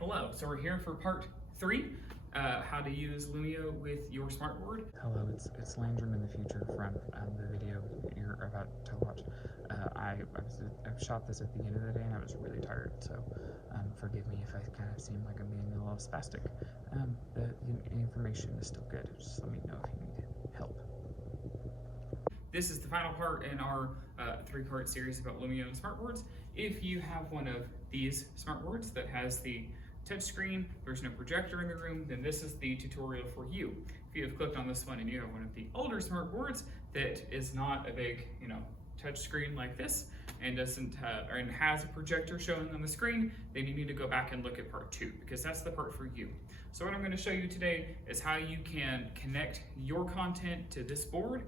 Hello, so we're here for part 3, how to use Lumio with your Smartboard. Hello, it's Landrum in the future from the video you're about to watch. I shot this at the end of the day and I was really tired, so forgive me if I kind of seem like I'm being a little spastic. The information is still good, just let me know if you need help. This is the final part in our 3-part series about Lumio and Smartboards. If you have one of these Smartboards that has the touchscreen, there's no projector in the room, then this is the tutorial for you. If you have clicked on this one and you have one of the older Smartboards that is not a big, touchscreen like this and doesn't and has a projector showing on the screen, then you need to go back and look at part 2 because that's the part for you. So what I'm going to show you today is how you can connect your content to this board.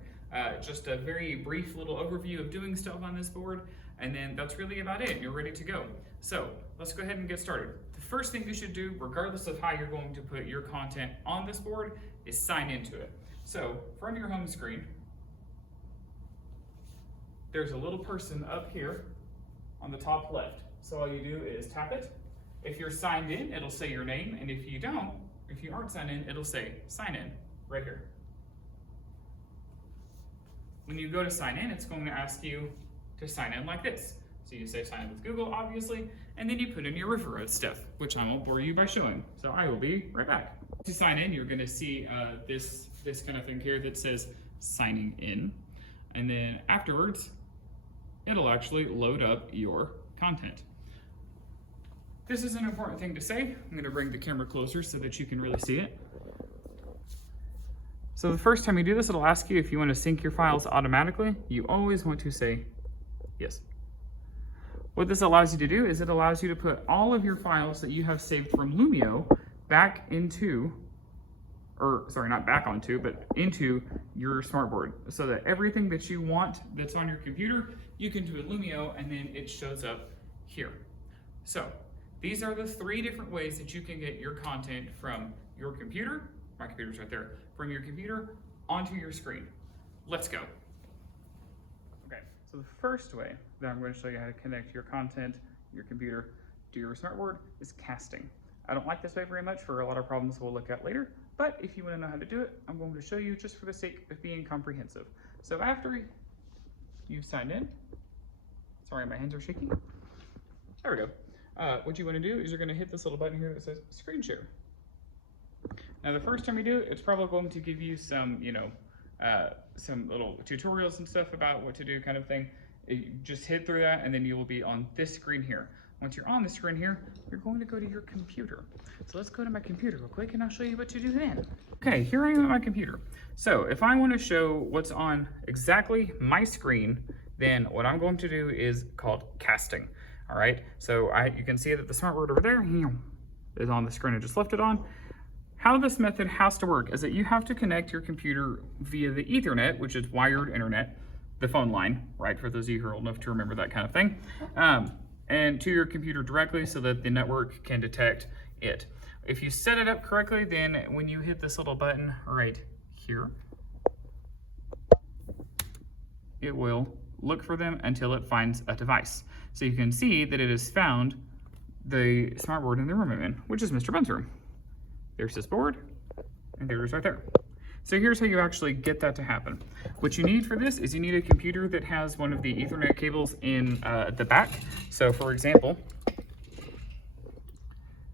Just a very brief little overview of doing stuff on this board, and then that's really about it. You're ready to go. So let's go ahead and get started. The first thing you should do, regardless of how you're going to put your content on this board, is sign into it. So from your home screen, there's a little person up here on the top left. So all you do is tap it. If you're signed in, it'll say your name, and if you aren't signed in, it'll say sign in right here. When you go to sign in, it's going to ask you to sign in like this. So you say sign in with Google, obviously, and then you put in your referral stuff, which I won't bore you by showing. So I will be right back. To sign in, you're going to see this kind of thing here that says signing in. And then afterwards, it'll actually load up your content. This is an important thing to say. I'm going to bring the camera closer so that you can really see it. So the first time you do this, it'll ask you if you want to sync your files automatically. You always want to say yes. What this allows you to do is it allows you to put all of your files that you have saved from Lumio back into, or sorry, not back onto, but into your Smartboard, so that everything that you want that's on your computer, you can do in Lumio and then it shows up here. So these are the 3 different ways that you can get your content from your computer, my computer's right there, from your computer onto your screen. Let's go. Okay, so the first way that I'm going to show you how to connect your content, your computer, to your Smartboard is casting. I don't like this way very much for a lot of problems we'll look at later, but if you want to know how to do it, I'm going to show you just for the sake of being comprehensive. So after you've signed in, sorry, my hands are shaky. There we go. What you want to do is you're going to hit this little button here that says screen share. Now the first time you do it, it's probably going to give you some, some little tutorials and stuff about what to do kind of thing. You just hit through that and then you will be on this screen here. Once you're on the screen here, you're going to go to your computer. So let's go to my computer real quick and I'll show you what to do then. Okay, here I am at my computer. So if I want to show what's on exactly my screen, then what I'm going to do is called casting. All right, so you can see that the Smartboard over there is on the screen I just left it on. How this method has to work is that you have to connect your computer via the Ethernet, which is wired internet, the phone line, right, for those of you who are old enough to remember that kind of thing, and to your computer directly so that the network can detect it. If you set it up correctly, then when you hit this little button right here, it will look for them until it finds a device. So you can see that it has found the Smartboard in the room I'm in, which is Mr. Bunn's room. There's this board, and there it is right there. So here's how you actually get that to happen. What you need for this is you need a computer that has one of the Ethernet cables in the back. So for example,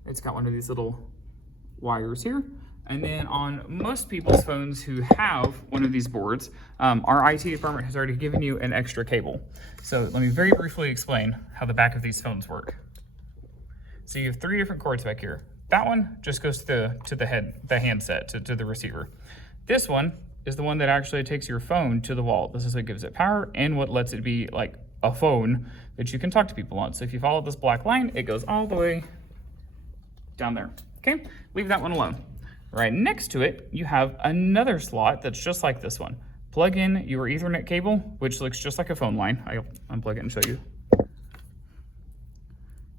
it's got one of these little wires here. And then on most people's phones who have one of these boards, our IT department has already given you an extra cable. So let me very briefly explain how the back of these phones work. So you have 3 different cords back here. That one just goes to the handset, to the receiver. This one is the one that actually takes your phone to the wall. This is what gives it power and what lets it be like a phone that you can talk to people on. So if you follow this black line, it goes all the way down there, okay? Leave that one alone. Right next to it, you have another slot that's just like this one. Plug in your Ethernet cable, which looks just like a phone line. I'll unplug it and show you.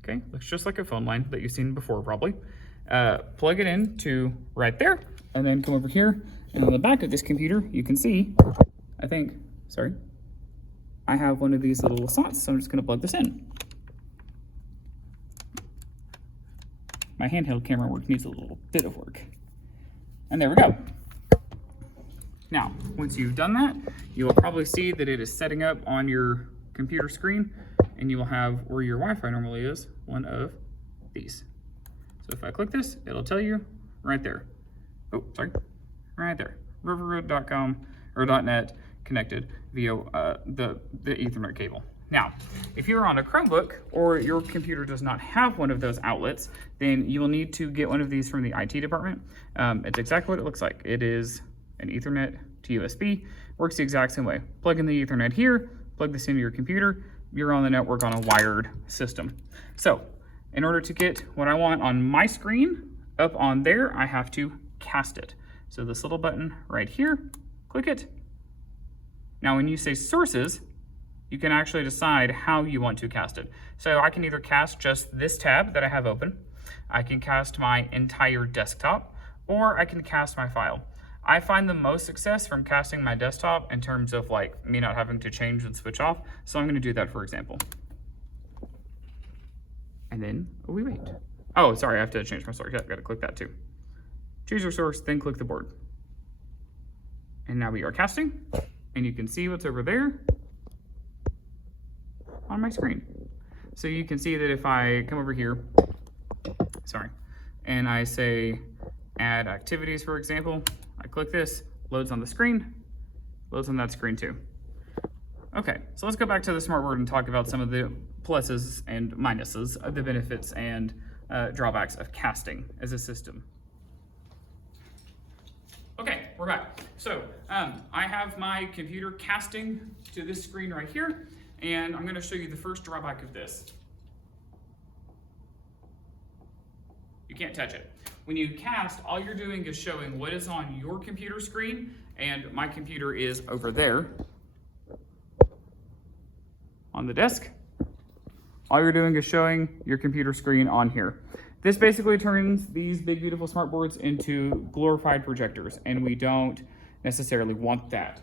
Okay, looks just like a phone line that you've seen before probably. Plug it in to right there, and then come over here, and on the back of this computer, you can see, I have one of these little slots, so I'm just gonna plug this in. my handheld camera work needs a little bit of work. And there we go. Now, once you've done that, you will probably see that it is setting up on your computer screen, and you will have, where your Wi-Fi normally is, one of these. So if I click this, it'll tell you right there. Oh, sorry, right there. riverroad.com or .net connected via the Ethernet cable. Now, if you're on a Chromebook or your computer does not have one of those outlets, then you will need to get one of these from the IT department. It's exactly what it looks like. It is an Ethernet to USB, works the exact same way. Plug in the Ethernet here, plug this into your computer, you're on the network on a wired system. So, in order to get what I want on my screen up on there, I have to cast it. So this little button right here, click it. Now when you say sources, you can actually decide how you want to cast it. So I can either cast just this tab that I have open, I can cast my entire desktop, or I can cast my file. I find the most success from casting my desktop in terms of like me not having to change and switch off. So I'm gonna do that for example. And then, oh, we wait. Oh, sorry, I have to change my source. Yeah, I gotta click that too. Choose your source, then click the board. And now we are casting, and you can see what's over there on my screen. So you can see that if I come over here, sorry, and I say add activities, for example, I click this, loads on the screen, loads on that screen too. Okay, so let's go back to the Smartboard and talk about some of the pluses and minuses of the benefits and drawbacks of casting as a system. Okay, we're back. So I have my computer casting to this screen right here, and I'm gonna show you the first drawback of this. You can't touch it. When you cast, all you're doing is showing what is on your computer screen, and my computer is over there on the desk. All you're doing is showing your computer screen on here. This basically turns these big, beautiful smartboards into glorified projectors, and we don't necessarily want that.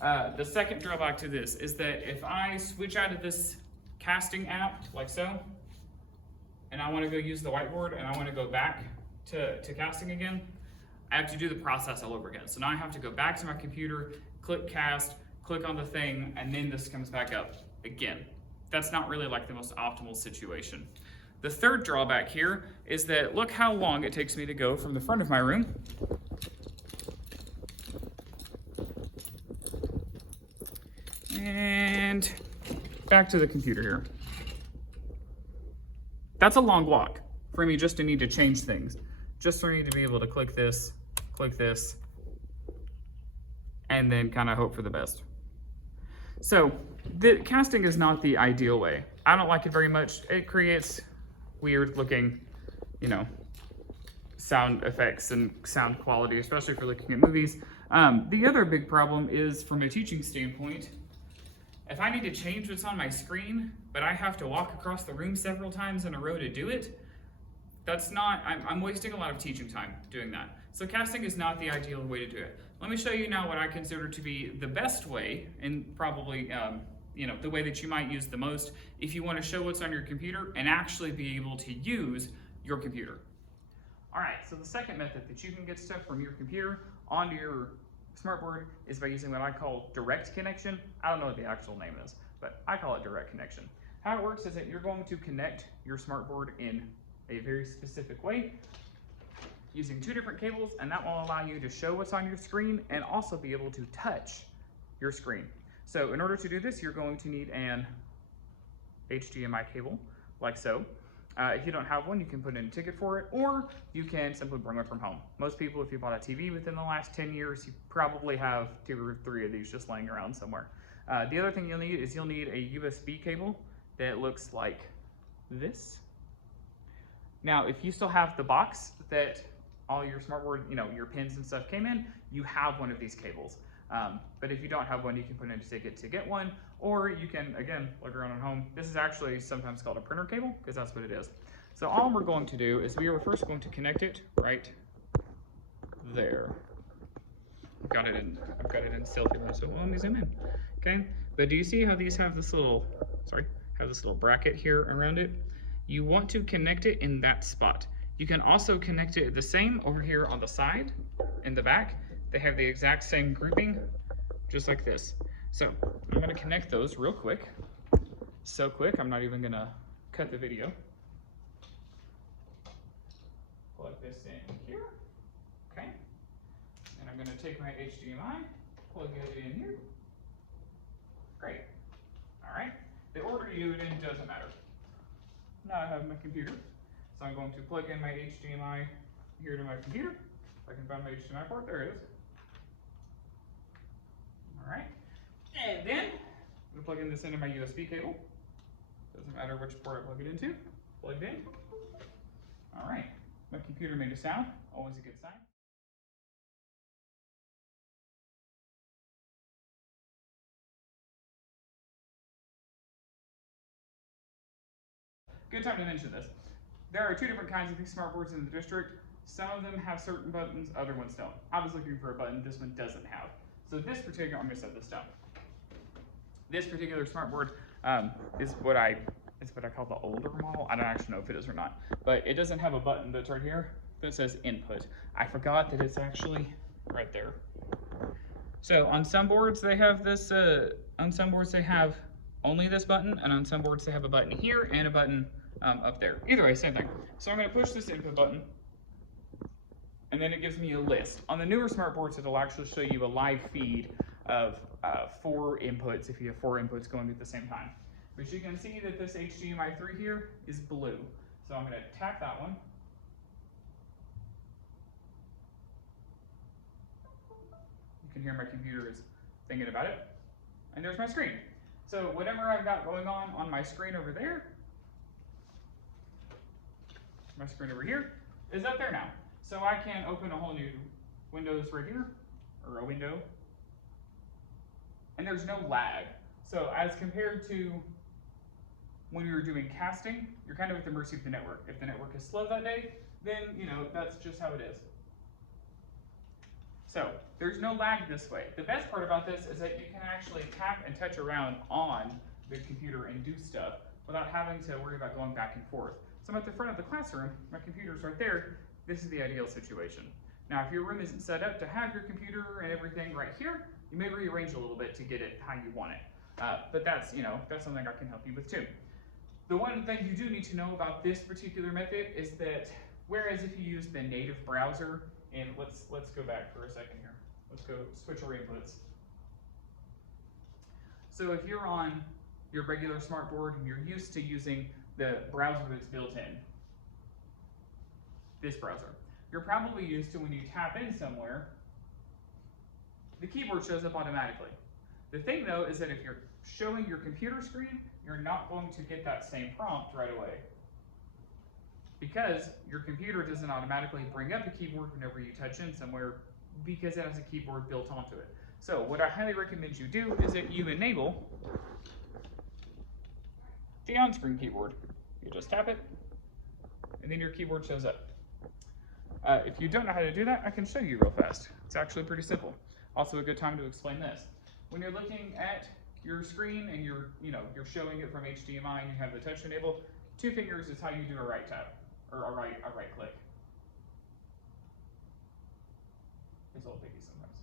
The second drawback to this is that if I switch out of this casting app, like so, and I want to go use the whiteboard and I want to go back to casting again, I have to do the process all over again. So now I have to go back to my computer, click cast, click on the thing, and then this comes back up again. That's not really like the most optimal situation. The third drawback here is that look how long it takes me to go from the front of my room and back to the computer here. That's a long walk for me just to need to change things. Just for me to be able to click this, and then kind of hope for the best. So the casting is not the ideal way. I don't like it very much. It creates weird looking, sound effects and sound quality, especially for looking at movies. The other big problem is from a teaching standpoint, if I need to change what's on my screen, but I have to walk across the room several times in a row to do it, I'm wasting a lot of teaching time doing that. So casting is not the ideal way to do it. Let me show you now what I consider to be the best way, and probably the way that you might use the most if you want to show what's on your computer and actually be able to use your computer. All right, so the second method that you can get stuff from your computer onto your Smartboard is by using what I call direct connection. I don't know what the actual name is, but I call it direct connection. How it works is that you're going to connect your Smartboard in a very specific way using two different cables, and that will allow you to show what's on your screen and also be able to touch your screen. So in order to do this, you're going to need an HDMI cable, like so. If you don't have one, you can put in a ticket for it, or you can simply bring one from home. Most people, if you bought a TV within the last 10 years, you probably have 2 or 3 of these just laying around somewhere. The other thing you'll need is you'll need a USB cable that looks like this. Now, if you still have the box that all your Smartboard, your pins and stuff came in, you have one of these cables. But if you don't have one, you can put in a ticket to get one, or you can, again, look around at home. This is actually sometimes called a printer cable, because that's what it is. So all we're going to do is we are first going to connect it right there. I've got it in stealthy mode, so let me zoom in. Okay, but do you see how these have this little, have this little bracket here around it? You want to connect it in that spot. You can also connect it the same over here on the side, in the back. They have the exact same grouping, just like this. So I'm gonna connect those real quick. So quick, I'm not even gonna cut the video. Plug this in here, okay? And I'm gonna take my HDMI, plug it in here. Great, all right? The order you do it in doesn't matter. Now I have my computer, so I'm going to plug in my HDMI here to my computer. If I can find my HDMI port, there it is. All right, and then I'm gonna plug in this into my USB cable. Doesn't matter which port I plug it into, plugged in. All right, my computer made a sound, always a good sign. Good time to mention this. There are two different kinds of these smartboards in the district. Some of them have certain buttons, other ones don't. I was looking for a button this one doesn't have. So this particular, I'm gonna set this down. This particular smartboard is what I call the older model. I don't actually know if it is or not, but it doesn't have a button that's right here that says input. I forgot that it's actually right there. So on some boards they have this, on some boards they have only this button, and on some boards they have a button here and a button up there. Either way, same thing. So I'm gonna push this input button, and then it gives me a list. On the newer smartboards, it'll actually show you a live feed of 4 inputs if you have 4 inputs going at the same time. But you can see that this HDMI 3 here is blue. So I'm gonna tap that one. You can hear my computer is thinking about it. And there's my screen. So whatever I've got going on my screen over there, my screen over here, is up there now. So I can open a whole new Windows right here, or a window, and there's no lag. So as compared to when you're doing casting, you're kind of at the mercy of the network. If the network is slow that day, then that's just how it is. So there's no lag this way. The best part about this is that you can actually tap and touch around on the computer and do stuff without having to worry about going back and forth. So I'm at the front of the classroom, my computer's right there. This is the ideal situation. Now, if your room isn't set up to have your computer and everything right here, you may rearrange a little bit to get it how you want it. But that's, that's something I can help you with too. The one thing you do need to know about this particular method is that whereas if you use the native browser, and let's go back for a second here. Let's go switch our inputs. So if you're on your regular smartboard and you're used to using the browser that's built in, this browser, you're probably used to when you tap in somewhere, the keyboard shows up automatically. The thing though is that if you're showing your computer screen, you're not going to get that same prompt right away, because your computer doesn't automatically bring up a keyboard whenever you touch in somewhere, because it has a keyboard built onto it. So what I highly recommend you do is that you enable the on-screen keyboard. You just tap it, and then your keyboard shows up. If you don't know how to do that, I can show you real fast. It's actually pretty simple. Also a good time to explain this. When you're looking at your screen and you're showing it from HDMI and you have the touch enabled, 2 fingers is how you do a right tap, or a right click. It's a little picky sometimes.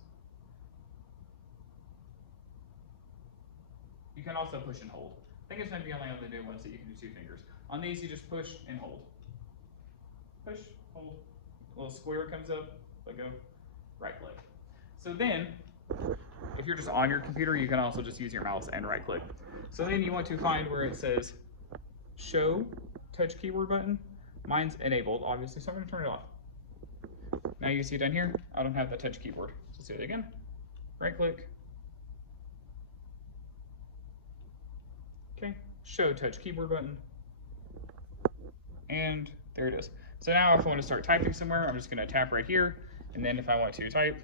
You can also push and hold. I think it's maybe only on the new ones that you can do 2 fingers. On these, you just push and hold. Push, hold. A little square comes up, let go, right click. So then, if you're just on your computer, you can also just use your mouse and right click. So then you want to find where it says show touch keyboard button. Mine's enabled, obviously, so I'm gonna turn it off. Now you see down here, I don't have the touch keyboard. So let's do it again. Right click. Okay, show touch keyboard button. And there it is. So now if I want to start typing somewhere, I'm just gonna tap right here. And then if I want to type,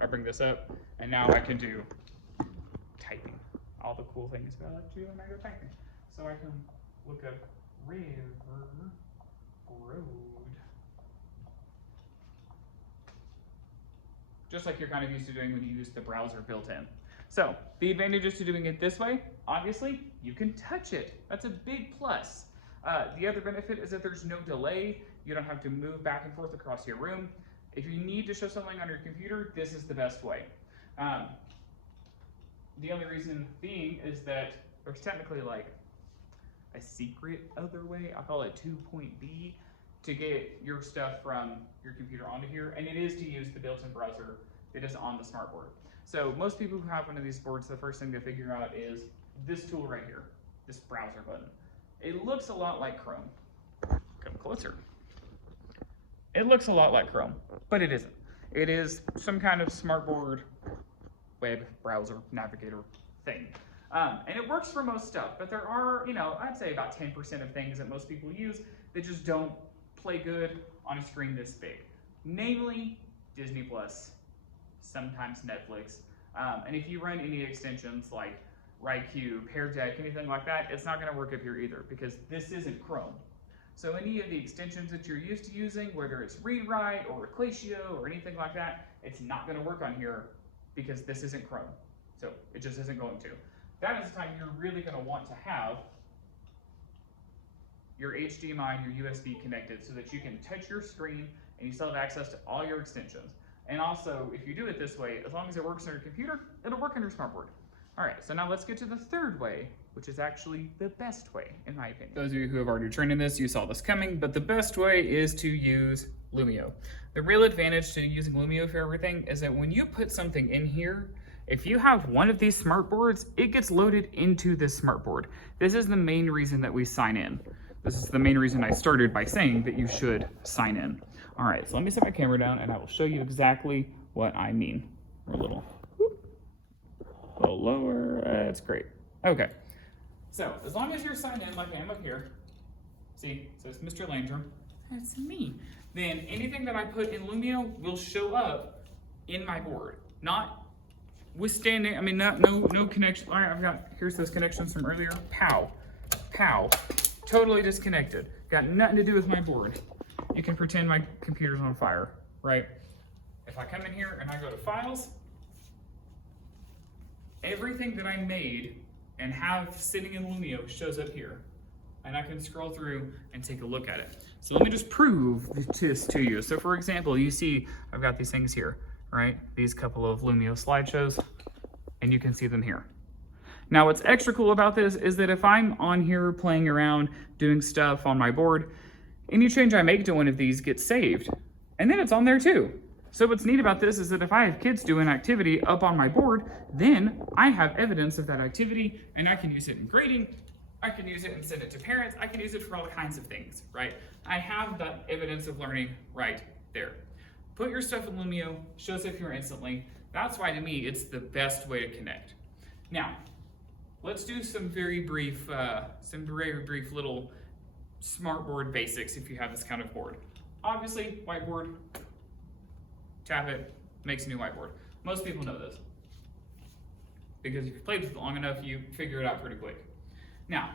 I bring this up, and now I can do typing. All the cool things about doing regular typing. So I can look up river road. Just like you're kind of used to doing when you use the browser built in. So the advantages to doing it this way, obviously, you can touch it. That's a big plus. The other benefit is that there's no delay. You don't have to move back and forth across your room. If you need to show something on your computer, this is the best way. The only reason being is that there's technically like a secret other way, I call it 2.B, to get your stuff from your computer onto here, and it is to use the built-in browser that is on the Smartboard. So most people who have one of these boards, the first thing they figure out is this tool right here, this browser button. It looks a lot like Chrome. Come closer. It looks a lot like Chrome, but it isn't. It is some kind of Smartboard web browser navigator thing. And it works for most stuff, but there are, I'd say about 10% of things that most people use that just don't play good on a screen this big. Namely, Disney Plus, sometimes Netflix. And if you run any extensions like RightQ, Pear Deck, anything like that, it's not gonna work up here either because this isn't Chrome. So any of the extensions that you're used to using, whether it's Rewrite or Reclatio or anything like that, it's not gonna work on here because this isn't Chrome. So it just isn't going to. That is the time you're really gonna want to have your HDMI and your USB connected so that you can touch your screen and you still have access to all your extensions. And also, if you do it this way, as long as it works on your computer, it'll work on your Smartboard. All right, so now let's get to the third way, which is actually the best way, in my opinion. Those of you who have already trained in this, you saw this coming, but the best way is to use Lumio. The real advantage to using Lumio for everything is that when you put something in here, if you have one of these Smartboards, it gets loaded into this Smartboard. This is the main reason that we sign in. This is the main reason I started by saying that you should sign in. All right, so let me set my camera down and I will show you exactly what I mean. We're a little lower, that's great. Okay, so as long as you're signed in like I am up here, see, it says Mr. Landrum, that's me. Then anything that I put in Lumio will show up in my board, not withstanding, I mean, no connection. All right, here's those connections from earlier. Pow, pow, totally disconnected. Got nothing to do with my board. You can pretend my computer's on fire, right? If I come in here and I go to Files, everything that I made and have sitting in Lumio shows up here. And I can scroll through and take a look at it. So let me just prove this to you. So for example, you see I've got these things here, right? These couple of Lumio slideshows, and you can see them here. Now what's extra cool about this is that if I'm on here playing around, doing stuff on my board, any change I make to one of these gets saved, and then it's on there too. So what's neat about this is that if I have kids do an activity up on my board, then I have evidence of that activity, and I can use it in grading, I can use it and send it to parents, I can use it for all kinds of things, right? I have that evidence of learning right there. Put your stuff in Lumio, shows up here instantly. That's why to me, it's the best way to connect. Now, let's do some very brief little Smartboard basics if you have this kind of board. Obviously, whiteboard, tap it, makes a new whiteboard. Most people know this because if you've played with it long enough, you figure it out pretty quick. Now,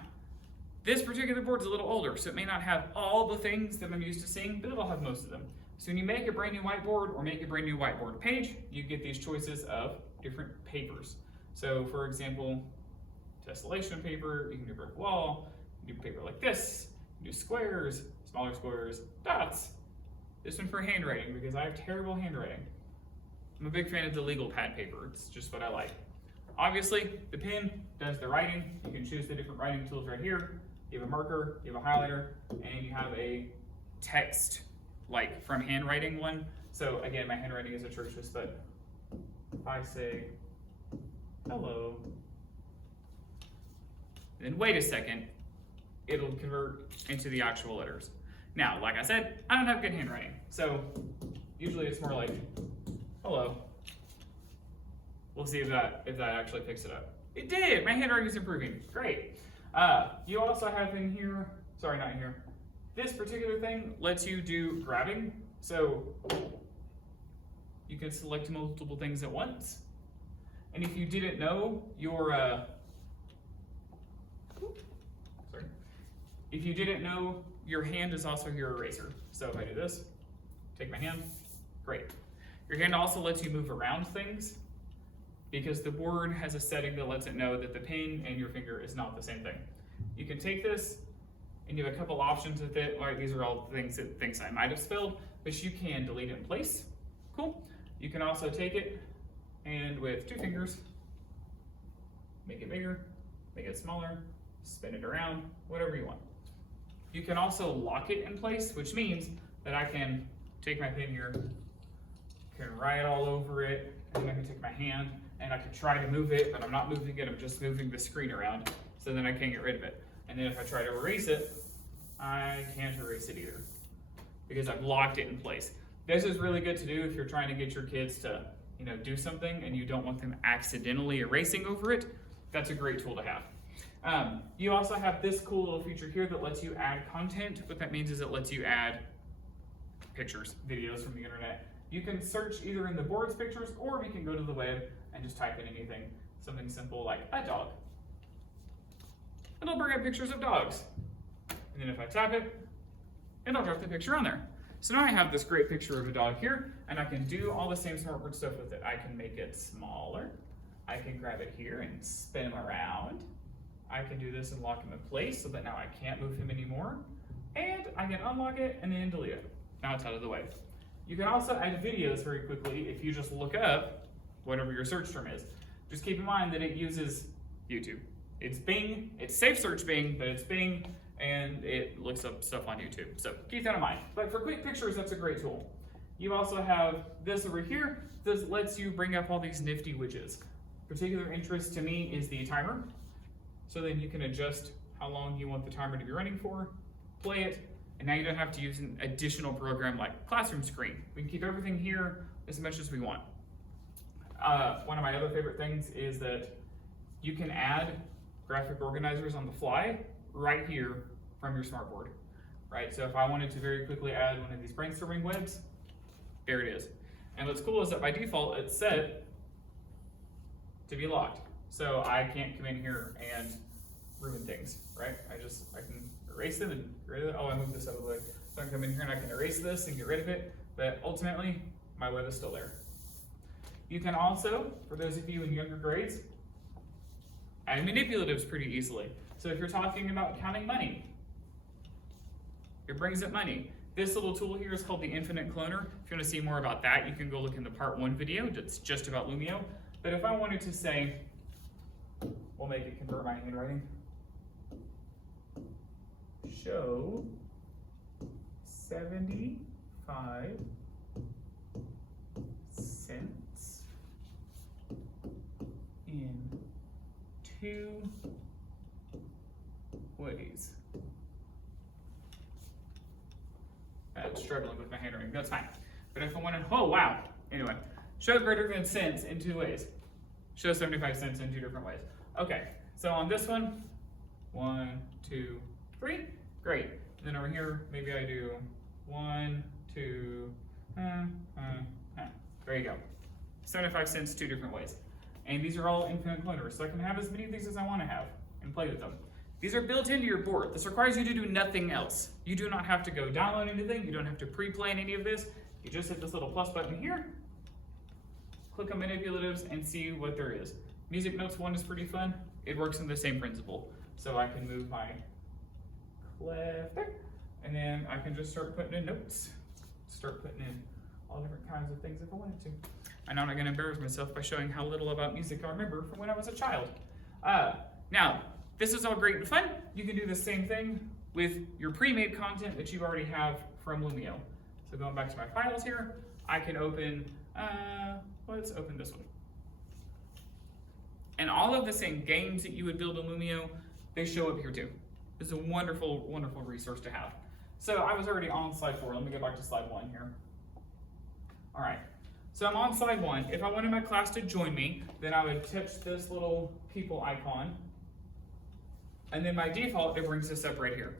this particular board is a little older, so it may not have all the things that I'm used to seeing, but it'll have most of them. So when you make a brand new whiteboard or make a brand new whiteboard page, you get these choices of different papers. So for example, tessellation paper, you can do brick wall, you can do paper like this, you can do squares, smaller squares, dots. This one for handwriting because I have terrible handwriting. I'm a big fan of the legal pad paper, it's just what I like. Obviously, the pen does the writing. You can choose the different writing tools right here. You have a marker, you have a highlighter, and you have a text, like from handwriting one. So again, my handwriting is atrocious, but if I say hello, then wait a second, it'll convert into the actual letters. Now, like I said, I don't have good handwriting, so usually it's more like hello. We'll see if that actually picks it up. It did, my handwriting is improving, great. You also have in here, sorry, not in here, this particular thing lets you do grabbing. So you can select multiple things at once. And if you didn't know, your hand is also your eraser. So if I do this, take my hand, great. Your hand also lets you move around things because the board has a setting that lets it know that the pen and your finger is not the same thing. You can take this and you have a couple options with it. Like these are all things I might have spelled, but you can delete it in place. Cool. You can also take it and with 2 fingers, make it bigger, make it smaller, spin it around, whatever you want. You can also lock it in place, which means that I can take my pen here, can write all over it, and then I can take my hand and I can try to move it, but I'm not moving it, I'm just moving the screen around, so then I can't get rid of it. And then if I try to erase it, I can't erase it either, because I've locked it in place. This is really good to do if you're trying to get your kids to, do something and you don't want them accidentally erasing over it. That's a great tool to have. You also have this cool little feature here that lets you add content. What that means is it lets you add pictures, videos from the internet. You can search either in the board's pictures, or you can go to the web and just type in anything, something simple like a dog. It'll bring up pictures of dogs. And then if I tap it, it'll drop the picture on there. So now I have this great picture of a dog here, and I can do all the same Smartboard stuff with it. I can make it smaller. I can grab it here and spin him around. I can do this and lock him in place so that now I can't move him anymore. And I can unlock it and then delete it. Now it's out of the way. You can also add videos very quickly if you just look up whatever your search term is. Just keep in mind that it uses YouTube. It's Bing, it's safe search Bing, but it's Bing, and it looks up stuff on YouTube. So keep that in mind. But for quick pictures, that's a great tool. You also have this over here. This lets you bring up all these nifty widgets. Particular interest to me is the timer. So then you can adjust how long you want the timer to be running for, play it, and now you don't have to use an additional program like Classroom Screen. We can keep everything here as much as we want. One of my other favorite things is that you can add graphic organizers on the fly right here from your Smartboard, right? So if I wanted to very quickly add one of these brainstorming webs, there it is. And what's cool is that by default, it's set to be locked. So I can't come in here and ruin things, right? I can erase them and get rid of it. Oh, I moved this out of the way. So I can come in here and I can erase this and get rid of it, but ultimately, my web is still there. You can also, for those of you in younger grades, add manipulatives pretty easily. So if you're talking about counting money, it brings up money. This little tool here is called the Infinite Cloner. If you want to see more about that, you can go look in the part 1 video that's just about Lumio. But if I wanted to say, we'll make it convert my handwriting, show 75 cents in 2 ways. I'm struggling with my handwriting, that's fine. But if I wanted, oh wow, anyway, show greater than cents in 2 ways. Show 75 cents in 2 different ways. Okay, so on this one, 1, 2, 3, great. And then over here, maybe I do 1, 2, there you go. 75 cents 2 different ways. And these are all infinite cloners, so I can have as many of these as I want to have and play with them. These are built into your board. This requires you to do nothing else. You do not have to go download anything. You don't have to pre-plan any of this. You just hit this little plus button here, click on manipulatives, and see what there is. Music Notes 1 is pretty fun. It works on the same principle. So I can move my clef there, and then I can just start putting in notes, start putting in all different kinds of things if I wanted to. I know I'm not going to embarrass myself by showing how little about music I remember from when I was a child. Now, this is all great and fun. You can do the same thing with your pre-made content that you already have from Lumio. So going back to my files here, I can open, let's open this one. And all of the same games that you would build in Lumio, they show up here too. It's a wonderful, wonderful resource to have. So I was already on slide 4. Let me go back to slide 1 here. All right, so I'm on slide 1. If I wanted my class to join me, then I would touch this little people icon. And then by default, it brings this up right here.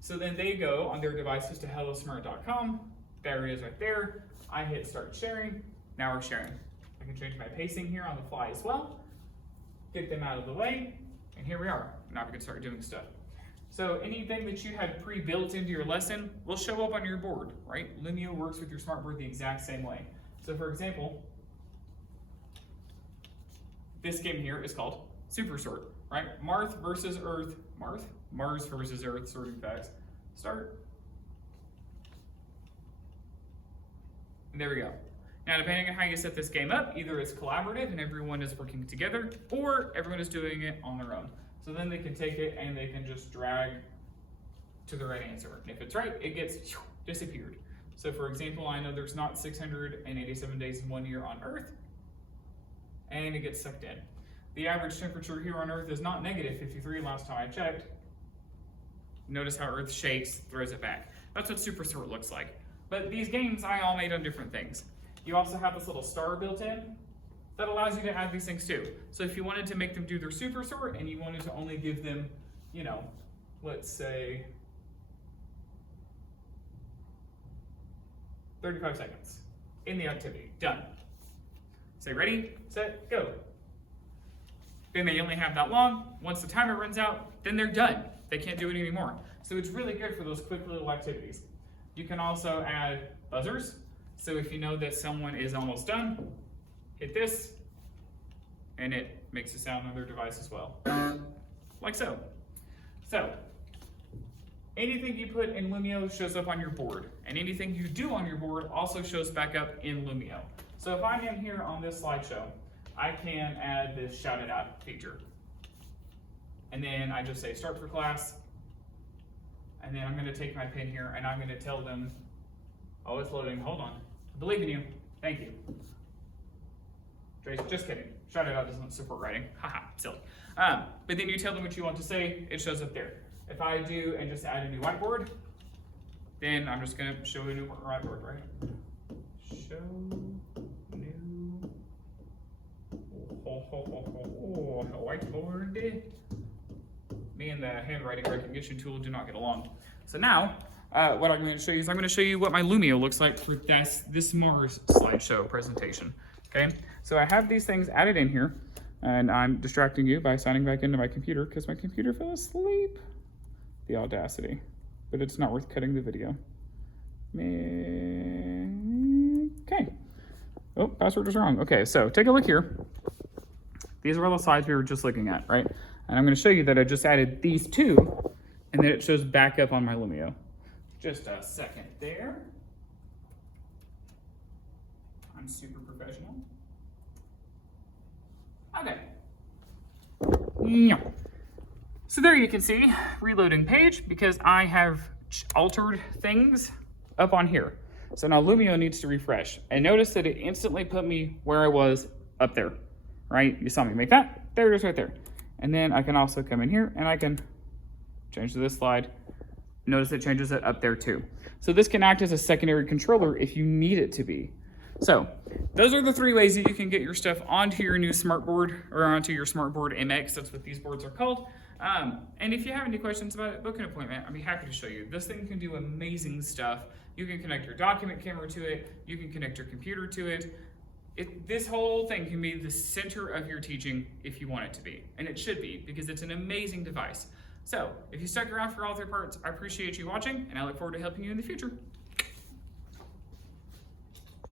So then they go on their devices to hellosmart.com. There it is right there. I hit start sharing. Now we're sharing. I can change my pacing here on the fly as well. Get them out of the way. And here we are. Now we can start doing stuff. So anything that you had pre-built into your lesson will show up on your board, right? Lumio works with your Smartboard the exact same way. So for example, this game here is called Super Sort, right? Marth versus Earth, Mars versus Earth sorting facts. Start. And there we go. Now, depending on how you set this game up, either it's collaborative and everyone is working together, or everyone is doing it on their own. So then they can take it and they can just drag to the right answer. And if it's right, it gets disappeared. So for example, I know there's not 687 days in 1 year on Earth, and it gets sucked in. The average temperature here on Earth is not negative 53 last time I checked. Notice how Earth shakes, throws it back. That's what super sort looks like. But these games I all made on different things. You also have this little star built in that allows you to add these things too. So if you wanted to make them do their super sort and you wanted to only give them, you know, let's say 35 seconds in the activity, done. Say ready, set, go. Then they only have that long. Once the timer runs out, then they're done. They can't do it anymore. So it's really good for those quick little activities. You can also add buzzers. So if you know that someone is almost done, hit this, and it makes a sound on their device as well. Like so. So, anything you put in Lumio shows up on your board, and anything you do on your board also shows back up in Lumio. So if I am here on this slideshow, I can add this shout it out feature. And then I just say start for class, and then I'm gonna take my pen here and I'm gonna tell them, oh, it's loading, hold on. I believe in you, thank you. Trace, just kidding. Shout it out doesn't support writing, haha, silly. But then you tell them what you want to say, it shows up there. If I do and just add a new whiteboard, then I'm just gonna show a new whiteboard, right? Show new whiteboard. Me and the handwriting recognition tool do not get along. So now, what I'm going to show you is I'm going to show you what my Lumio looks like for this Mars slideshow presentation. Okay, so I have these things added in here, and I'm distracting you by signing back into my computer because my computer fell asleep. The audacity, but it's not worth cutting the video. Okay. Oh, password is wrong. Okay, so take a look here. These are all the slides we were just looking at, right? And I'm going to show you that I just added these two, and then it shows back up on my Lumio. Just a second there. I'm super professional. Okay. So there you can see, reloading page, because I have altered things up on here. So now Lumio needs to refresh. And notice that it instantly put me where I was up there, right? You saw me make that, there it is right there. And then I can also come in here and I can change to this slide. Notice it changes it up there too. So this can act as a secondary controller if you need it to be. So those are the three ways that you can get your stuff onto your new Smartboard or onto your Smartboard MX. That's what these boards are called. And if you have any questions about it, book an appointment. I'd be happy to show you. This thing can do amazing stuff. You can connect your document camera to it. You can connect your computer to it. This whole thing can be the center of your teaching if you want it to be. And it should be, because it's an amazing device. So if you stuck around for all three parts, I appreciate you watching, and I look forward to helping you in the future.